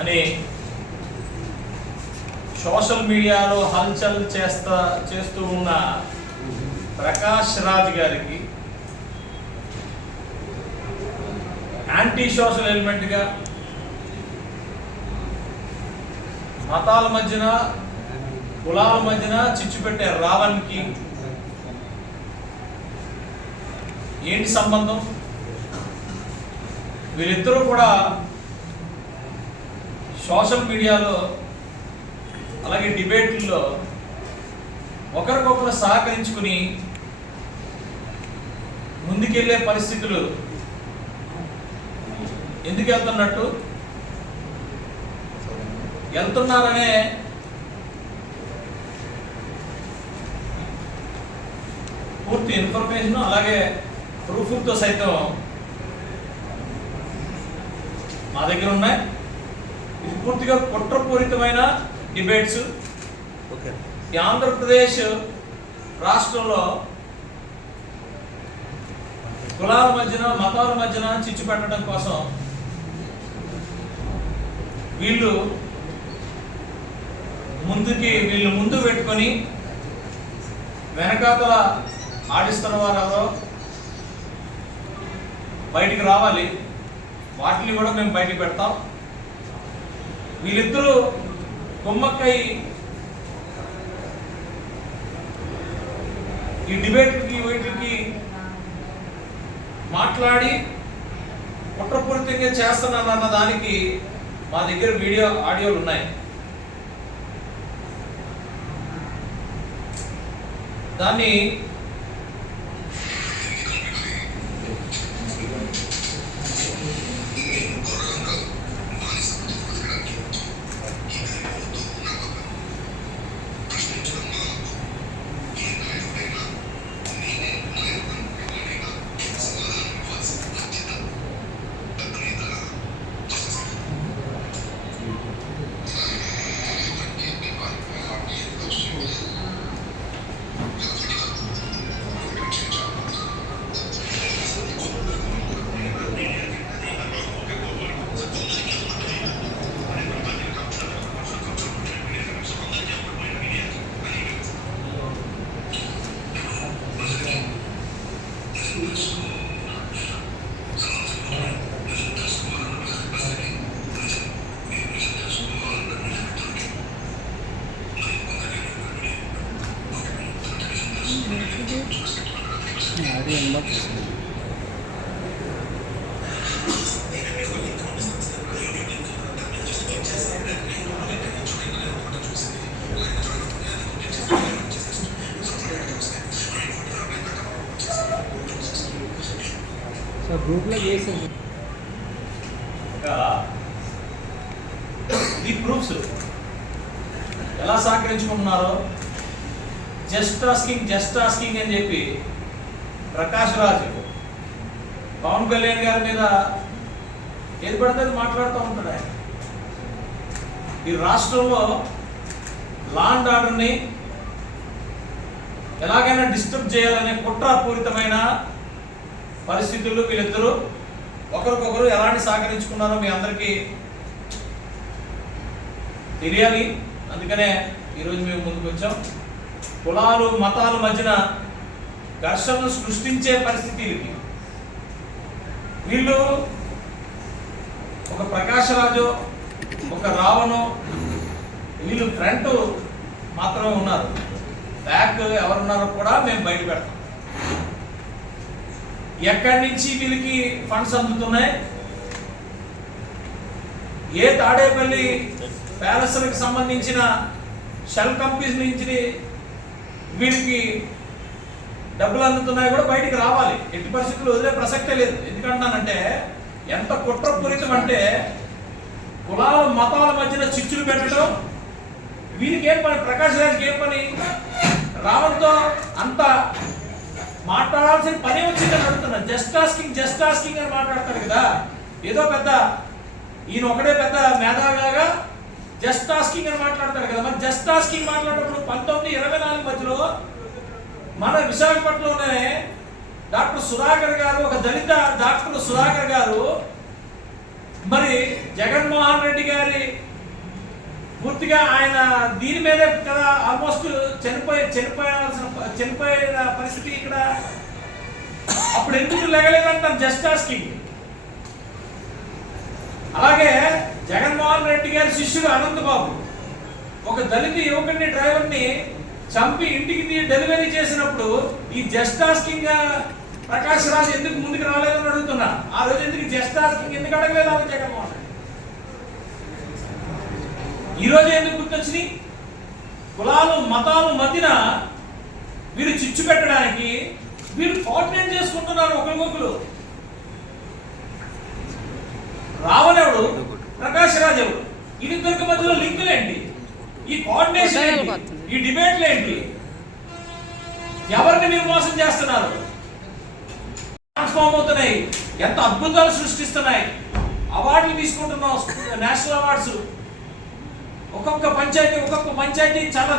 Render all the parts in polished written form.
అని సోషల్ మీడియాలో హల్చల్ చేస్తూ ఉన్న ప్రకాష్ రాజ్ గారికి యాంటీ సోషల్ ఎలిమెంట్గా మతాల మధ్యన కులాల మధ్యన చిచ్చు పెట్టే రావణ్కి ఏంటి సంబంధం? వీరిద్దరూ కూడా సోషల్ మీడియాలో అలాగే డిబేట్లలో ఒకరికొకరు సహకరించుకుని ముందుకెళ్ళే పరిస్థితులు ఎందుకు వెళ్తున్నారనే పూర్తి ఇన్ఫర్మేషన్ అలాగే ప్రూఫ్తో సైతం మా దగ్గర ఉన్నాయి. ఇది పూర్తిగా కుట్రపూరితమైన డిబేట్స్. ఈ ఆంధ్రప్రదేశ్ రాష్ట్రంలో కులాల మధ్యన మతాల మధ్యన చిచ్చు పెట్టడం కోసం వీళ్ళు ముందు పెట్టుకొని వెనకాతల ఆడిస్తున్న వారు ఎవరో బయటికి రావాలి. వాటిని కూడా మేము బయటికి పెడతాం. వీళ్ళిద్దరూ కుమ్మక్కై ఈ డిబేట్కి వీటికి మాట్లాడి కుట్రపూరితంగా చేస్తున్నారన్న దానికి మా దగ్గర ఆడియోలు ఉన్నాయి. దాన్ని గ్రూప్లో చేసింది ఈ ప్రూఫ్స్ ఎలా సహకరించుకుంటున్నారో జస్ట్ ఆస్కింగ్ అని చెప్పి ప్రకాష్ రాజ్ పవన్ కళ్యాణ్ గారి మీద ఏది పడితే అది మాట్లాడుతూ ఉంటాడు. ఆయన ఈ రాష్ట్రంలో లా అండ్ ఆర్డర్ని ఎలాగైనా డిస్టర్బ్ చేయాలనే కుట్రపూరితమైన పరిస్థితుల్లో వీళ్ళిద్దరూ ఒకరికొకరు ఎలాంటి సహకరించుకున్నారో మీ అందరికీ తెలియాలి. అందుకనే ఈరోజు మేము ముందుకు వచ్చాం. కులాలు మతాల మధ్యన ఘర్షణను సృష్టించే పరిస్థితికి వీళ్ళు ఒక ప్రకాష్ రాజు ఒక రావణు వీళ్ళు ఫ్రంట్ మాత్రమే ఉన్నారు. బ్యాక్ ఎవరున్నారో కూడా మేము బయట పెడతాం. ఎక్కడి నుంచి వీళ్ళకి ఫండ్స్ అందుతున్నాయి, ఏ తాడేపల్లి ప్యాలెస్లకు సంబంధించిన షెల్ కంపెనీస్ నుంచి వీళ్ళకి డబ్బులు అందుతున్నాయి కూడా బయటికి రావాలి. ఎట్టి పరిస్థితుల్లో వదిలే ప్రసక్తే లేదు. ఎందుకంటానంటే ఎంత కుట్రపూరితం అంటే కులాల మతాల మధ్యన చిచ్చులు పెట్టడం. వీరికి ఏం పని? ప్రకాష్ రాజ్కి ఏం పని? రావణ్తో అంత మాట్లాడాల్సిన పని వచ్చిందని అడుగుతున్నా. జస్ట్ ఆస్కింగ్ అని మాట్లాడతాడు కదా. ఏదో పెద్ద ఈయన ఒకడే పెద్ద మేధావిలాగా జస్ట్ ఆస్కింగ్ అని మాట్లాడతాడు కదా. మరి జస్ట్ ఆస్కింగ్ మాట్లాడేటప్పుడు 1924 మధ్యలో మన విశాఖపట్నంలోనే డాక్టర్ సుధాకర్ గారు, ఒక దళిత డాక్టర్ సుధాకర్ గారు మరి జగన్మోహన్ రెడ్డి గారి పూర్తిగా ఆయన దీని మీదే కదా ఆల్మోస్ట్ చనిపోయిన పరిస్థితి ఇక్కడ. అప్పుడు ఎందుకు లెగలేదంటారు, జస్ట్ ఆస్కింగ్. అలాగే జగన్మోహన్ రెడ్డి గారి శిష్యుడు అనంతబాబు ఒక దళిత యువకుడిని డ్రైవర్ని చంపి ఇంటికి డెలివరీ చేసినప్పుడు ఈ జస్ట్ ఆస్కింగ్ ప్రకాష్ రాజ్ ఎందుకు ముందుకు రాలేదని అడుగుతున్నా. ఆ రోజు ఎందుకు జస్ట్ ఆస్కింగ్ ఎందుకు అడగలేదు అని జగన్మోహన్ రెడ్డి? ఈ రోజు ఎందుకు గుర్తొచ్చినాయి? కులాలు మతాలు మధ్యన వీరు చిచ్చు పెట్టడానికి వీరు కోఆర్డినేట్ చేసుకుంటున్నారు ఒకరికొకరు. రావణెవడు, ప్రకాష్ రాజ్ ఎవడు, ఇద్దరికి మధ్యలో లింకులు ఏంటి? ఈ కోఆర్డినేషన్ ఏంటి? ఈ డిబేట్లు ఏంటి? ఎవరిని మీరు మోసం చేస్తున్నారు? ట్రాన్స్ఫార్మ్ అవుతున్నాయి, ఎంత అద్భుతాలు సృష్టిస్తున్నాయి, అవార్డులు తీసుకుంటున్నాం, నేషనల్ అవార్డ్స్. ఒక్కొక్క పంచాయతీ చాలా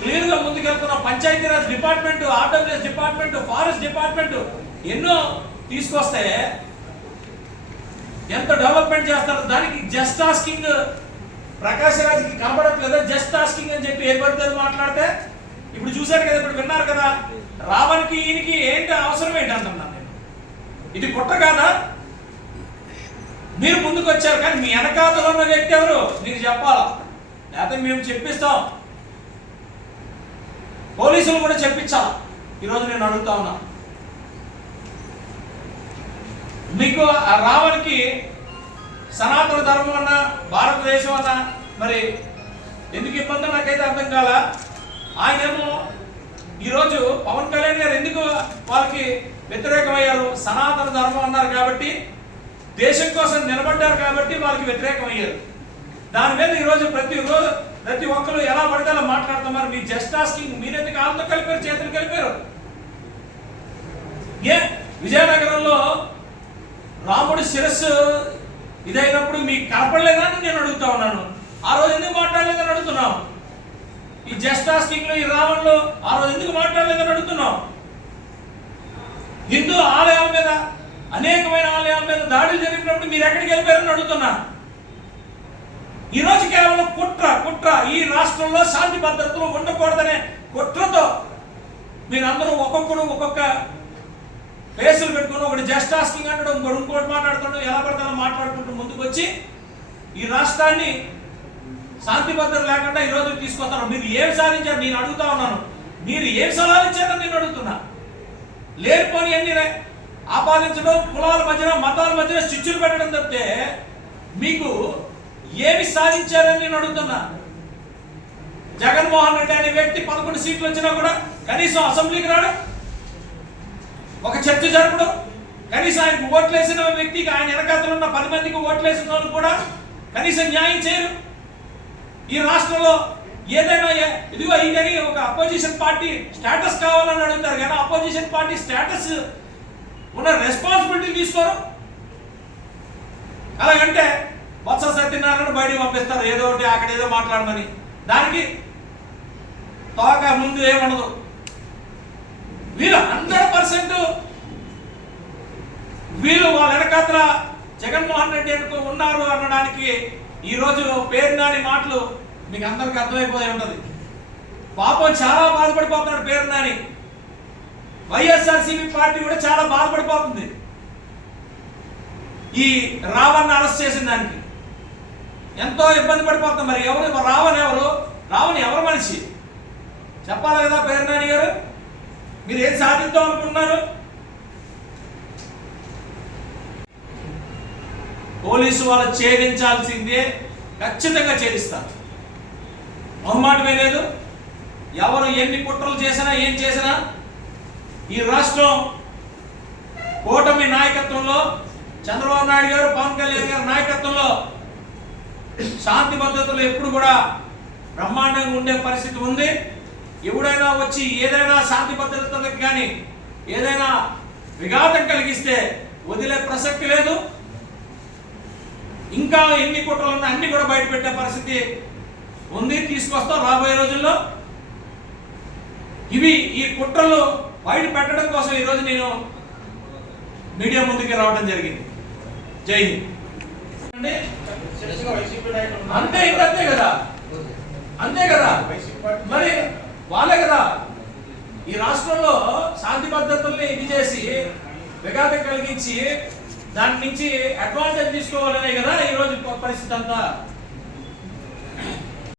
క్లియర్ గా ముందుకెళ్తున్నాం. Panchayati Raj department, RWS department, forest department ఎన్నో తీసుకొస్తే ఎంత డెవలప్మెంట్ చేస్తారు. దానికి జస్ట్ ఆస్కింగ్ ప్రకాష్ రాజ్కి కనబడట్లేదా? జస్ట్ ఆస్కింగ్ అని చెప్పి ఏర్పడుతుంది మాట్లాడితే. ఇప్పుడు చూశారు కదా, ఇప్పుడు విన్నారు కదా, రావణ్కి ఈయనకి ఏంటి అవసరం ఏంటి అంటున్నాను నేను. ఇది కుట్ర కాదా? మీరు ముందుకు వచ్చారు కానీ మీ వెనకాతలో ఉన్న వ్యక్తి ఎవరు మీకు చెప్పాలా? లేకపోతే మేము చెప్పిస్తాం, పోలీసులు కూడా చెప్పించాలి. ఈరోజు నేను అడుగుతా ఉన్నా, మీకు రావణ్కి సనాతన ధర్మం అన్నా భారతదేశం అన్నా మరి ఎందుకు ఇబ్బంది నాకైతే అర్థం కాల. ఆయనేమో ఈరోజు పవన్ కళ్యాణ్ గారు ఎందుకు వాళ్ళకి వ్యతిరేకమయ్యారు? సనాతన ధర్మం అన్నారు కాబట్టి, దేశం కోసం నిలబడ్డారు కాబట్టి వాళ్ళకి వ్యతిరేకమయ్యారు. దాని మీద ఈరోజు ప్రతి ఒక్కరు ఎలా పడితే అలా మాట్లాడుతున్నారు. మీ జస్ట్ ఆస్కింగ్ మీరెందుకు కాళ్ళతో కలిపారు, చేతులు కలిపారు? ఏ విజయనగరంలో రాముడి శిరస్సు ఇదైనప్పుడు మీకు కనపడలేదా అని నేను అడుగుతా ఉన్నాను. ఆ రోజు ఎందుకు మాట్లాడలేదని అడుగుతున్నాం. ఈ జస్ట్ ఆస్కింగ్ లో, ఈ రావణ్లో ఆ రోజు ఎందుకు మాట్లాడలేదని అడుగుతున్నాం. హిందూ ఆలయాల మీద, అనేకమైన ఆలయాల మీద దాడులు జరిగినప్పుడు మీరు ఎక్కడికి వెళ్ళిపోయారని అడుగుతున్నా. ఈ రోజు కేవలం కుట్ర ఈ రాష్ట్రంలో శాంతి భద్రతలు ఉండకూడదనే కుట్రతో మీరందరూ ఒక్కొక్క ఫేసులు పెట్టుకుని ఒకటి జస్ట్ ఆస్కింగ్ అంటాడు, ఇంకోటి మాట్లాడుతాడు, ఎలా పడతానో మాట్లాడుకుంటూ ముందుకు వచ్చి ఈ రాష్ట్రాన్ని శాంతి భద్రత లేకుండా ఈ రోజు తీసుకొస్తాను. మీరు ఏం సాధించారు నేను అడుగుతా ఉన్నాను. మీరు ఏం సలహాలు ఇచ్చారని నేను అడుగుతున్నా. లేనిపోని అన్ని ఆపాదించడం, కులాల మధ్యన మతాల మధ్యన చిచ్చులు పెట్టడం తప్పితే మీకు ఏమి సాధించారని నేను అడుగుతున్నా. జగన్మోహన్ రెడ్డి అనే వ్యక్తి 11 సీట్లు వచ్చినా కూడా కనీసం అసెంబ్లీకి రాడు, ఒక చర్చ జరపడం, కనీసం ఆయనకు ఓట్లేసిన వ్యక్తికి, ఆయన వెనకాతలు ఉన్న 10 మందికి ఓట్లేసిన వాళ్ళు కూడా కనీసం న్యాయం చేయరు. ఈ రాష్ట్రంలో ఏదైనా ఇదిగో ఇదని ఒక అపోజిషన్ పార్టీ స్టేటస్ కావాలని అడుగుతారు కానీ అపోజిషన్ పార్టీ స్టేటస్ ఉన్న రెస్పాన్సిబిలిటీ తీసుకోరు. అలాగంటే బొత్స సత్యనారాయణ బయటికి పంపిస్తారు ఏదో ఒకటి అక్కడ ఏదో మాట్లాడమని. దానికి తోక ముందు ఏముండదు. వీళ్ళు 100% వీళ్ళు వాళ్ళ వెనకాతల జగన్మోహన్ రెడ్డి అనుకో ఉన్నారు అనడానికి ఈరోజు పేరు నాని మాటలు మీకు అందరికి అర్థమైపోయి ఉంటుంది. పాపం చాలా బాధపడిపోతున్నాడు పేరు నాని. వైఎస్ఆర్సీపీ పార్టీ కూడా చాలా బాధపడిపోతుంది ఈ రావణ్ అరెస్ట్ చేసిన దానికి. ఎంతో ఇబ్బంది పడిపోతుంది. మరి ఎవరు రావణ్ ఎవరు మనిషి చెప్పాలి కదా పేరు నాని గారు. మీరు ఏం సాధిద్దాం అనుకుంటున్నారు? పోలీసు వాళ్ళు ఛేదించాల్సిందే, ఖచ్చితంగా ఛేదిస్తారు, మొహమాటమే లేదు. ఎవరు ఎన్ని కుట్రలు చేసినా ఏం చేసినా ఈ రాష్ట్రం కూటమి నాయకత్వంలో, చంద్రబాబు నాయుడు గారు, పవన్ కళ్యాణ్ గారి నాయకత్వంలో శాంతి భద్రతలు ఎప్పుడు కూడా బ్రహ్మాండంగా ఉండే పరిస్థితి ఉంది. ఎవడైనా వచ్చి ఏదైనా శాంతి భద్రతలకు కానీ ఏదైనా విఘాతం కలిగిస్తే వదిలే ప్రసక్తి లేదు. ఇంకా ఎన్ని కుట్రలు ఉన్నా అన్ని కూడా బయట పెట్టే పరిస్థితి ఉంది, తీసుకొస్తాం రాబోయే రోజుల్లో. ఈ కుట్రలు బయట పెట్టడం కోసం ఈరోజు నేను మీడియా ముందుకి రావడం జరిగింది. జై హింద్. అంటే చర్చగా వైసీపీ నాయకులు అంతే ఇంకా అంతే కదా, అంతే కదా. వైసీపీ పార్టీ మరి వాళ్ళే కదా ఈ రాష్ట్రంలో శాంతి భద్రతల్ని ఇది చేసి విఘాతం కలిగించి దాని నుంచి అడ్వాంటేజ్ తీసుకోవాలనే కదా ఈ రోజు పరిస్థితి అంతా.